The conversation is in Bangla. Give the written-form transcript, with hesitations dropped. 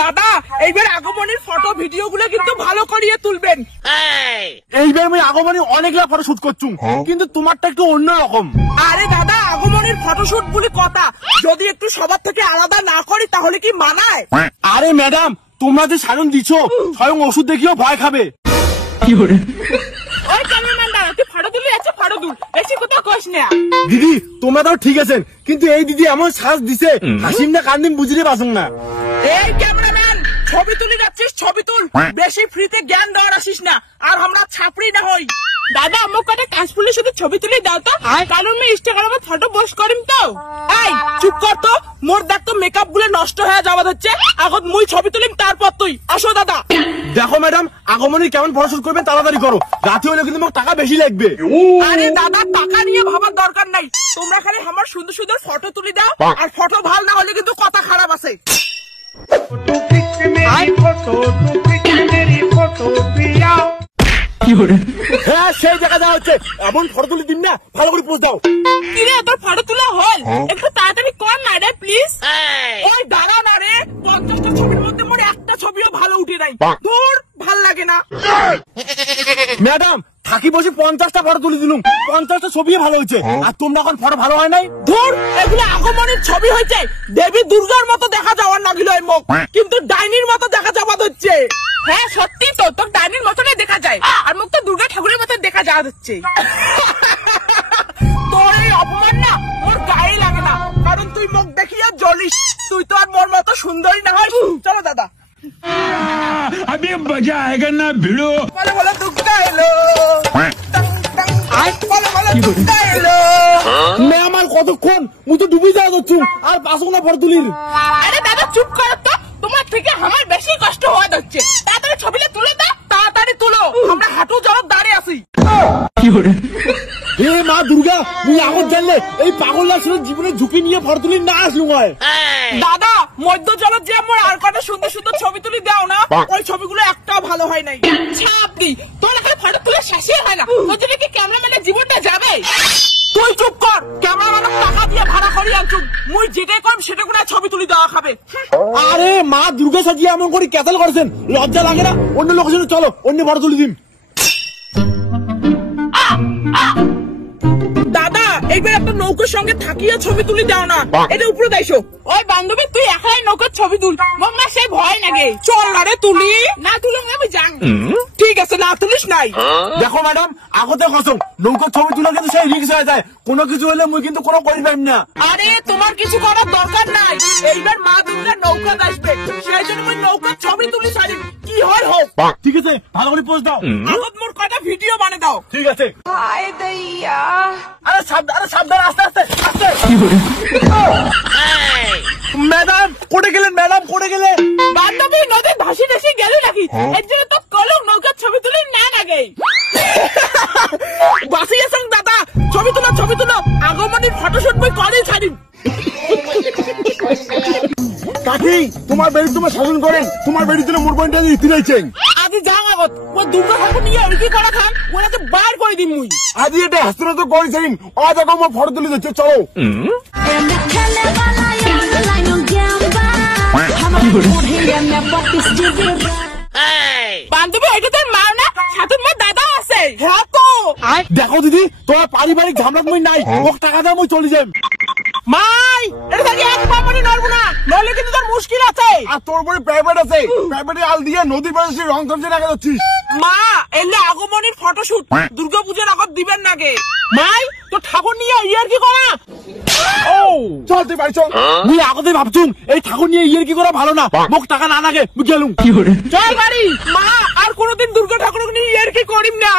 দাদা এইবার আগমনীর ফটো ভিডিও গুলো কিন্তু ভালো করিয়ে তুলবেন। এইবার আমি আগমনী অনেকগুলা ফটো শুট করছুম, কিন্তু তোমারটা একটু অন্যরকম। আরে দাদা আগমনীর ফটোশুট বলে কথা, যদি একটু সবার থেকে আলাদা না করি তাহলে কি মানায়? আরে ম্যাডাম, তোমরা যে সারণ দিচ্ছ স্বয়ং ওষুধ দেখিও ভয় খাবে। ওই ক্যামেরাম্যান দাদা, তুই ফটো তুলে যাচ্ছে, ফটো তুল, বেশি কথা কইস না। দিদি তোমরা তো ঠিক আছেন, কিন্তু এই দিদি এমন শ্বাস দিছে হাসিম না কান্দিম বুঝিতে পারছুম না। এই ক্যামেরাম্যান, ছবি তুলে যাচ্ছিস, ছবি তুল, বেশি ফ্রিতে জ্ঞান দেওয়ার আসিস না, আর আমরা ছাপড়ি না হই। দাদা আমার কাছে কাশফুলের সাথে ছবি তুলে দাও তো, কারণ আমি ইনস্টাগ্রামে ফটো পোস্ট করিম তো। এই চুপ কর তো, মোর দেখ তো মেকআপ গুলো নষ্ট হয়ে যাওয়া হচ্ছে, এখন মুই ছবি তুলিম তারপর তুই আসো। দাদা দেখো ম্যাডাম, আগমনী কেমন ফটো শুট করবেন তাড়াতাড়ি করো, রাতে হলে কিন্তু টাকা বেশি লাগবে। আরে দাদা টাকা নিয়ে ভাবার দরকার নাই, তোমরা খালি আমার সুন্দর সুন্দর ফটো তুলে দাও, আর ফটো ভালো না হলে কিন্তু কথা খারাপ আছে। হ্যাঁ সেই জায়গা যাওয়া হচ্ছে, এমন ফটো তুলে দিন না, ভালো করে পোজ দাও। কিরে তোর ফটো তোলা হল, একটু তাড়াতাড়ি কর না রে প্লিজ। ওই দাঁড়া না রে, 50টা ছবির মধ্যে মোর একটা ছবিও ভালো উঠে নাই, ধুর ভাল লাগে না। ম্যাডাম থাকি বসে 50টা ফটো তুলে দিলুম, 50টা ছবি ভালো হয়েছে, আর তোমরা এখন ফটো ভালো হয় নাই। ধুর এগুলো আগমনের ছবি হয়েছে, দেবী দুর্গার মতো দেখা যাওয়ার নাগিল মুখ, কিন্তু ডাইনির মতো দেখা যাওয়া হচ্ছে। হ্যাঁ সত্যি তো, তোর ডাইনির মতনই দেখা যায়, আর মুখ তো দুর্গা ঠাকুরের মতো দেখা যাওয়া হচ্ছে। তোর এই অপমান না মোর গায়ে লাগে না, কারণ তুই মুখ দেখিয়া জ্বলিস, তুই তো আর মোর মতো সুন্দরী না হয়। চলো দাদা, अभी मजा आएगा ना भिड़ो। বলে বলে দুঃখটা এলো, বলে বলে দুঃখটা এলো। ম্যাম আর কতক্ষণ, মুই তো ডুবে যাওয়া যাচ্ছুম, আর পাঁচশো না ফটো তুলির। আরে দাদা চুপ করো তো, তোমার থেকে আমার বেশি কষ্ট হওয়া যাচ্ছে, তাড়াতাড়ি ছবিটা তুলে দাও, তাড়াতাড়ি তুলো, আমরা হাঁটু জড়ো দাঁড়িয়ে আছি। হে মা দুর্গা, মুই আগত জানলে এই পাগল লাগছিল জীবনে ঝুঁকি নিয়ে ফটো তুলি না আসলু হয়। দাদা মধ্য জলত যে আমার আর কটা সুন্দর সুন্দর ছবি তুলি দাও না, ওই ছবিগুলো একটাও ভালো হয় নাই। ছাপ দি, তোর এখানে ফটো তুলে শেষই হয় না, তোর জন্য কি ক্যামেরাম্যানের জীবনটা যাবে? তুই চুপ কর, ক্যামেরাম্যানের টাকা দিয়ে ভাড়া করি আনছুম, মুই যেটাই করব সেটা করে ছবি তুলি দেওয়া খাবে। আরে মা দুর্গা সাজিয়ে এমন করে ক্যাচাল করেছেন, লজ্জা লাগে না? অন্য লোকেশনে চলো, অন্য ফটো তুলি দিন। দাদা এইবার একটা নৌকার সঙ্গে থাকিয়ে ছবি তুলি দাও না, এটা উপরে দাইছো। ওই বান্ধবী তুই একাই নৌকার ছবি তুল, মাম্মা সে ভয় লাগে। চল না রে তুলি, না তুলো আমি যাং। ঠিক আছে না তুলিস নাই। দেখো ম্যাডাম, আগতে কসম নৌকার ছবি তুলে কিন্তু সেই রিস্ক হয়ে যায়, কোনো কিছু হলে মুই কিন্তু কোনো করি পাইম না। আরে তোমার কিছু করার দরকার নাই, এইবার মা দুর্গা নৌকা আসবে, সেই জন্য মুই নৌকার ছবি তুলি সারি, কি হয় হোক। ঠিক আছে, ভালো করে পোজ দাও। আগত মোর কয়টা ভিডিও বানিয়ে দাও। ঠিক আছে। হায় দইয়া, আরে সাবধান, আস্তে আস্তে আস্তে। ম্যাডাম কোটে গেলেন, ম্যাডাম কোটে গেলেন? বান্ধবী নদী ভাসি ভাসি গেলে নাকি, এর জন্য তো কলম নৌকার ছবি তুলি না লাগে। বাসিয়েছেন দাদা, ছবি তুলো ছবি তুলো, আগমনীর ফটোশুট বই করে ছাড়িম। কাকি তোমার বেড়ি তোমার শাসন করেন, তোমার বেড়ির জন্য মোর পয়েন্টটা দিতে নাইছেন। আজি যাং আগত, ও দুর্গা ঠাকুর নিয়ে কি করা খান, ওনাকে বার করে দিম মুই। আজি এটা হাসতে তো করেছেন, ও দেখো মোর ফটো তুলে যাচ্ছে, চলো। বান্ধবী এটা তোর মা না, সাথে মোর দাদা আছে। হ্যাঁ তো দেখো দিদি, তোমার পারিবারিক ঝামেলা মই নাই, মোক টাকা দাও মই চলে যাই। মাই এটা থেকে এক পামনি নড়বো না, নড়লে কিন্তু তোর মুশকিল আছে। আর তোর বড় প্রাইভেট আছে, প্রাইভেটে আল দিয়ে নদীর পাশে রং থামছে রাখা যাচ্ছিস। মা এলে আগমনীর ফটোশুট দুর্গা পূজার আগত দিবেন নাকি? মাই তো ঠাকুর নিয়ে ইয়ার কি করা? ও চল তুই বাড়ি চল। মুই আগতে ভাবছুম এই ঠাকুর নিয়ে ইয়ের কি করা ভালো না, মোক টাকা না লাগে মুই গেলুম। চল বাড়ি। মা আর কোনোদিন দুর্গা ঠাকুর নিয়ে ইয়ার কি করিম না।